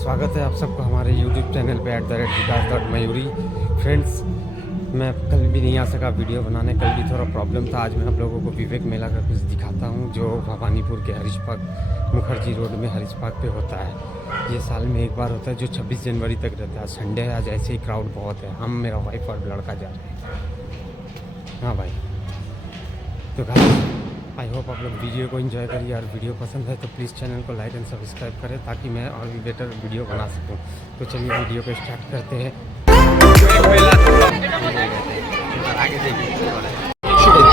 स्वागत है आप सबको हमारे YouTube चैनल पे @vikas.mayuri। फ्रेंड्स, मैं कल भी नहीं आ सका वीडियो बनाने, कल भी थोड़ा प्रॉब्लम था। आज मैं आप लोगों को विवेक मेला का कुछ दिखाता हूँ जो भवानीपुर के हरीशबाग मुखर्जी रोड में हरीशबाग पे होता है। ये साल में एक बार होता है जो 26 जनवरी तक रहता है। संडे है आज, ऐसे ही क्राउड बहुत है। हम, मेरा वाइफ और लड़का जा रहे हैं। हाँ भाई, तो गाइस आई होप आप लोग वीडियो को एंजॉय करिए, और वीडियो पसंद है तो प्लीज़ चैनल को लाइक एंड सब्सक्राइब करें ताकि मैं और भी बेटर वीडियो बना सकूं। तो चलिए वीडियो को स्टार्ट करते हैं।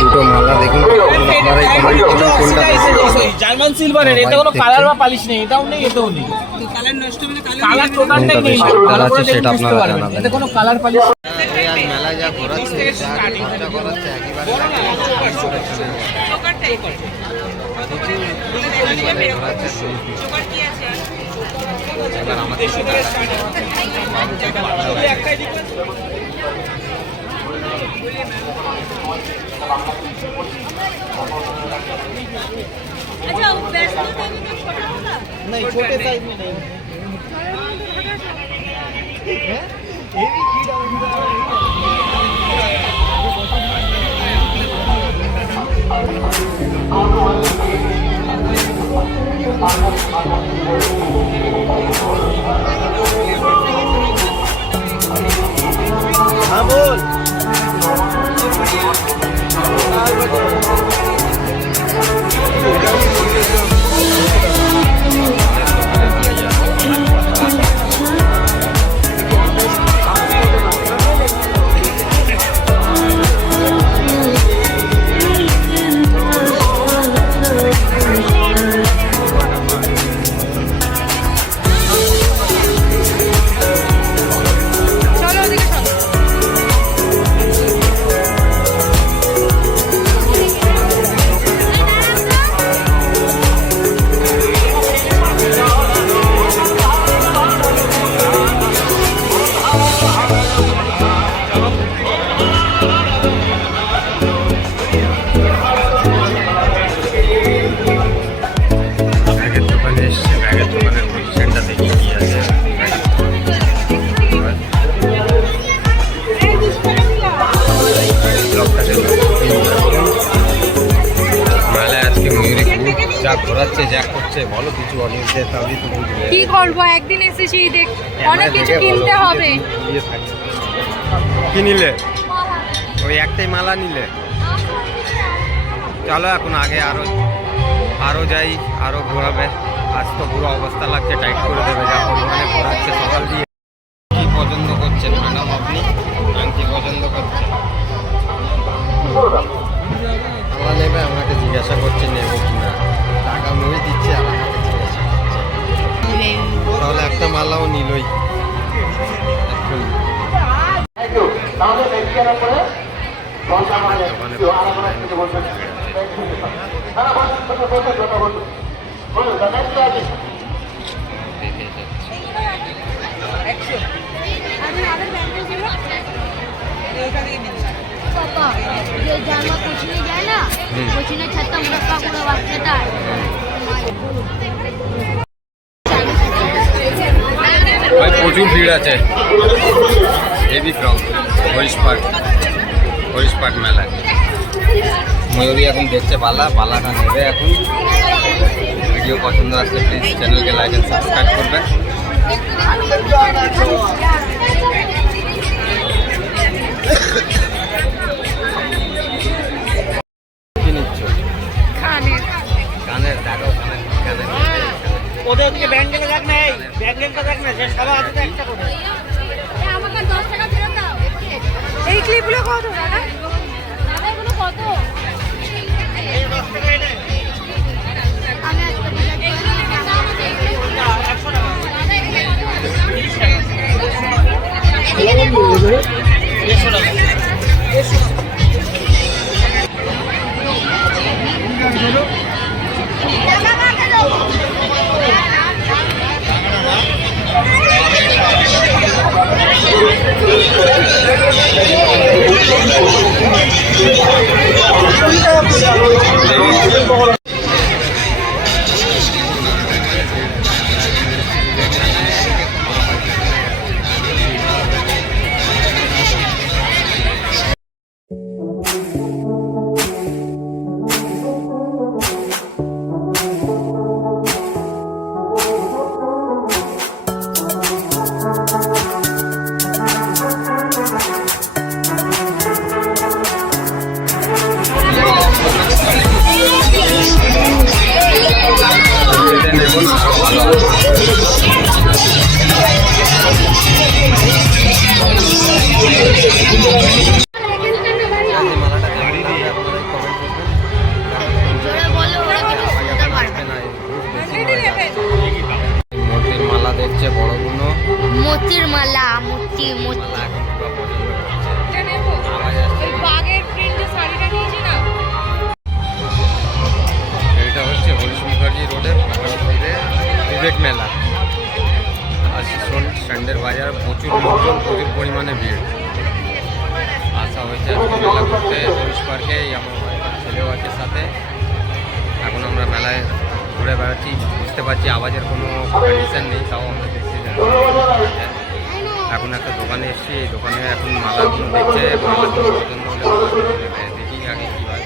দুটো মালা দেখুন, আপনারা এই কমেন্ট করুন কোনটা জার্মান সিলভার এর, এটা কোনো কালার বা পলিশ নেই, এটাও নেই, এটাও নেই। কালার নষ্ট মানে কালার টোটালটাই নেই, কালার আছে সেটা আপনারা জানাবেন। এটা কোনো কালার পলিশ আজ মেলা যা ঘোরাচ্ছে, যা খরচা করাচ্ছে একেবারে সুগারটাই করছে। সুগার কি আছে? এবার আমাদের अच्छा, वैष्णो देवी में छोटा होगा? नहीं, छोटे साइज में नहीं है। हाँ बोल। যা ঘোরাচ্ছে, যা করছে, বলো কিছু অডিয়েন্সের, তাহলে তো বুঝবে। কি করবো, একদিন এসেছি, দেখ অনেক কিছু কিনতে হবে। কি নিলে? ওই একটাই মালা নিলে? চলো এখন আগে আরো যাই, আরো ঘোরাবে। আজ তো পুরো অবস্থা লাগছে, টাইট করে দেবে যা পরিমাণে ঘোরাচ্ছে সকাল দিয়ে। কি পছন্দ করছেন ম্যাডাম আপনি? কি পছন্দ করছেন? মালা নেবে, আমাকে জিজ্ঞাসা করছে নেবো কিনা। টাকা মুই দিচ্ছে আর আমাকে জিজ্ঞাসা করছে। তাহলে একটা মালাও নিলই এখন। প্রচুর ভিড় আছে, হেভি ক্রাউড হরিশপাগ মেলায়। ময়ূরী এখন দেখছে বালাটা নেবে এখন। ভিডিও পছন্দ আসলে প্লিজ চ্যানেলকে লাইক এন্ড সাবস্ক্রাইব করবেন। কি নিচ্ছ? কানের দেখো, কানের ওদের ওদিকে ব্যাঙ্গেলে দেখ না, এই ব্যাঙ্গেলটা দেখ না, যে সবাই আছে তো একটা করে। আমাকে 10 টাকা ফেরত দাও। এই ক্লিপগুলো কত দাদা? দাদা এগুলো কত? এই 10 টাকা এনে আমি আজকে এগুলো নিতে দাও, 100 টাকা। দাদা এগুলো 100 টাকা। মোতির মালা মোতি মোতি মালা এখন পুরো পছন্দ করছে। এটা নেবো আওয়াজ আসছে। ওই বাঘের প্রিন্টের শাড়িটা নিয়েছি না এইটা হচ্ছে হরিশ মুখার্জি রোডের ভবানীপুরে বিবেক মেলা। আজ সন্ধ্যের বাজার প্রচুর লোকজন, প্রচুর পরিমাণে ভিড়। আসা হয়েছে আজকে মেলা করতে হরিশ পার্কে, আমার ছেলেও আছে সাথে। এখন আমরা মেলায় ঘুরে বেড়াচ্ছি, বুঝতে পারছি আওয়াজের কোনো কন্ডিশন নেই, তাও আমরা দেখতে যাচ্ছি। এখন একটা দোকানে এসেছি, এই দোকানে এখন মালাগুলো দেখছে, মালাগুলো পছন্দ হলে নেবে। দেখি আগে কী হয়।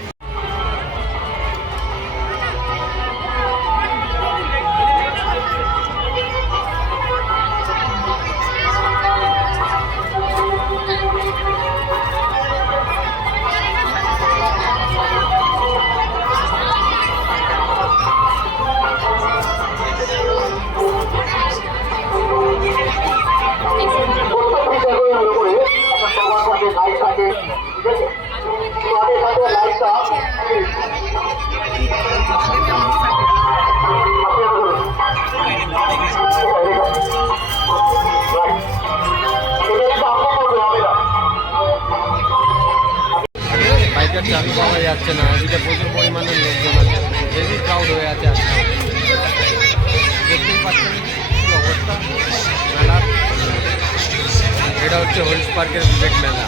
বাইকের চাবি পাওয়া যাচ্ছে না, এদিকে প্রচুর পরিমাণে লোকজন আছে, হেভি ক্রাউড হয়ে আছে আজকে। দেখতেই পাচ্ছেন কি অবস্থা মেলার। এটা হচ্ছে হরিশ পার্কের বিবেক মেলা।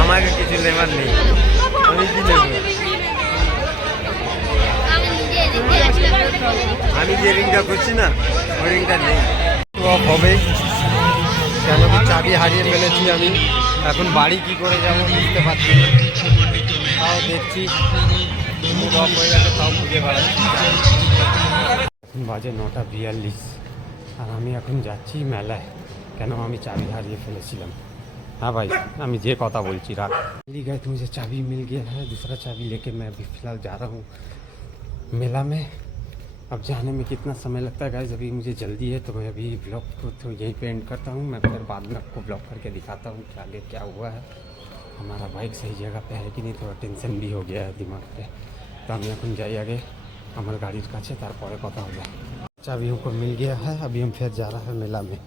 আমাকে কিছু নেবার নেই, আমি কি নেব? আমি যে রিংটা করছি না ওই রিংটা নেই, অফ হবে কেন কি চাবি হারিয়ে ফেলেছি আমি। এখন বাড়ি কি করে যাবো বুঝতে পারছি না, তাও দেখছি অফ হয়ে গেছে, তাও খুঁজে বেড়াচ্ছি। বাজে 9:42 আর আমি এখন যাচ্ছি মেলায়, কেন আমি চাবি হারিয়ে ফেলেছিলাম। हाँ भाई, আমি যে কথা বলছি रात मिली गए तो मुझे चाबी मिल गया है। दूसरा चाबी लेके मैं अभी फ़िलहाल जा रहा हूँ मेला में। अब जाने में कितना समय लगता है गाइस, अभी मुझे जल्दी है तो मैं अभी ब्लॉग को तो यहीं पे एंड करता हूँ। मैं फिर बाद में आपको ब्लॉग करके दिखाता हूँ कि आगे क्या हुआ है। हमारा बाइक सही जगह पे है कि नहीं, थोड़ा टेंशन भी हो गया है दिमाग पे। तो আমি এখন যাই আগে আমার গাড়ির কাছে, তারপরে কথা হবে। चाबी हमको मिल गया है, अभी हम फिर जा रहा है मेला में।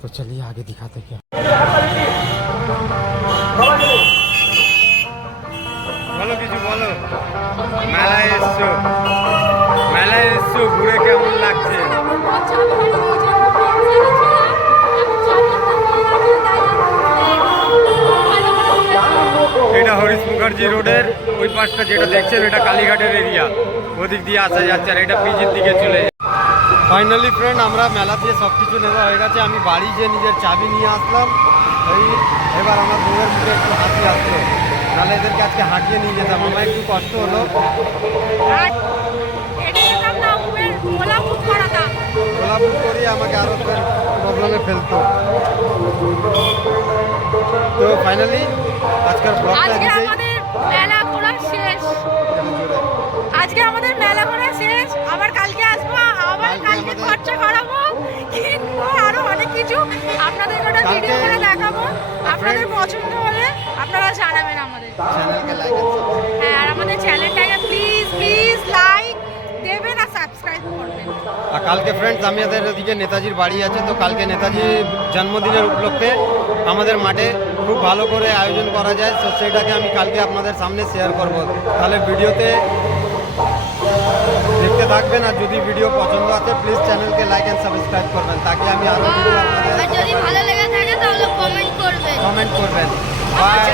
तो चलिए आगे दिखाते क्या। বলো কিছু বলো, মেলায় এসছো, মেলায় এসছো, ঘুরে কেমন লাগছে? এটা হরিশ মুখার্জি রোডের ওই পাশটা যেটা দেখছেন, এটা কালীঘাটের এরিয়া, ওদিক দিয়ে আসা যাচ্ছে, আর এটা পিজির দিকে চলে যায়। ফাইনালি ফ্রেন্ড, আমরা মেলা দিয়ে সব কিছু নেওয়া হয়ে গেছে। আমি বাড়ি যে নিজের চাবি নিয়ে আসলাম, এই এবার আমার বউয়ের মুখে একটু হাসি আসলো, নাহলে এদেরকে আজকে হাঁটিয়ে নিয়ে যেতাম, আমার একটু কষ্ট হলো। ওলা বুক করিয়ে আমাকে আরও প্রবলেমে ফেলতো। তো ফাইনালি আজকের ব্লগটা দিতেই মেলা ঘোরা শেষ, আজকে আমাদের মেলা ঘোরা শেষ। আবার কালকে আসবো, আবার কালকে খরচা করাবো, কিন্তু আরো অনেক কিছু আপনাদের একটা ভিডিও করে দেখাবো। আপনাদের পছন্দ হলে আপনারা জানাবেন আমাদের চ্যানেলকে লাইক হ্যাঁ, আর আমাদের চ্যানেলটাকে প্লিজ প্লিজ লাইক দেবেন আর সাবস্ক্রাইব করবেন। আর কালকে ফ্রেন্ডস আমাদের এদিকে নেতাজির বাড়ি আছে, তো কালকে নেতাজির জন্মদিনের উপলক্ষে আমাদের মাঠে খুব ভালো করে আয়োজন করা যায়, তো সেটাকে আমি কালকে আপনাদের সামনে শেয়ার করব। তাহলে ভিডিওতে দেখতে থাকবেন, আর যদি ভিডিও পছন্দ আছে প্লিজ চ্যানেলকে লাইক অ্যান্ড সাবস্ক্রাইব করবেন, তাকে আমি আরও ভিডিও আপনাদের আর যদি ভালো লেগে থাকে তাহলে কমেন্ট করবেন। কমেন্ট করবেন। বাই।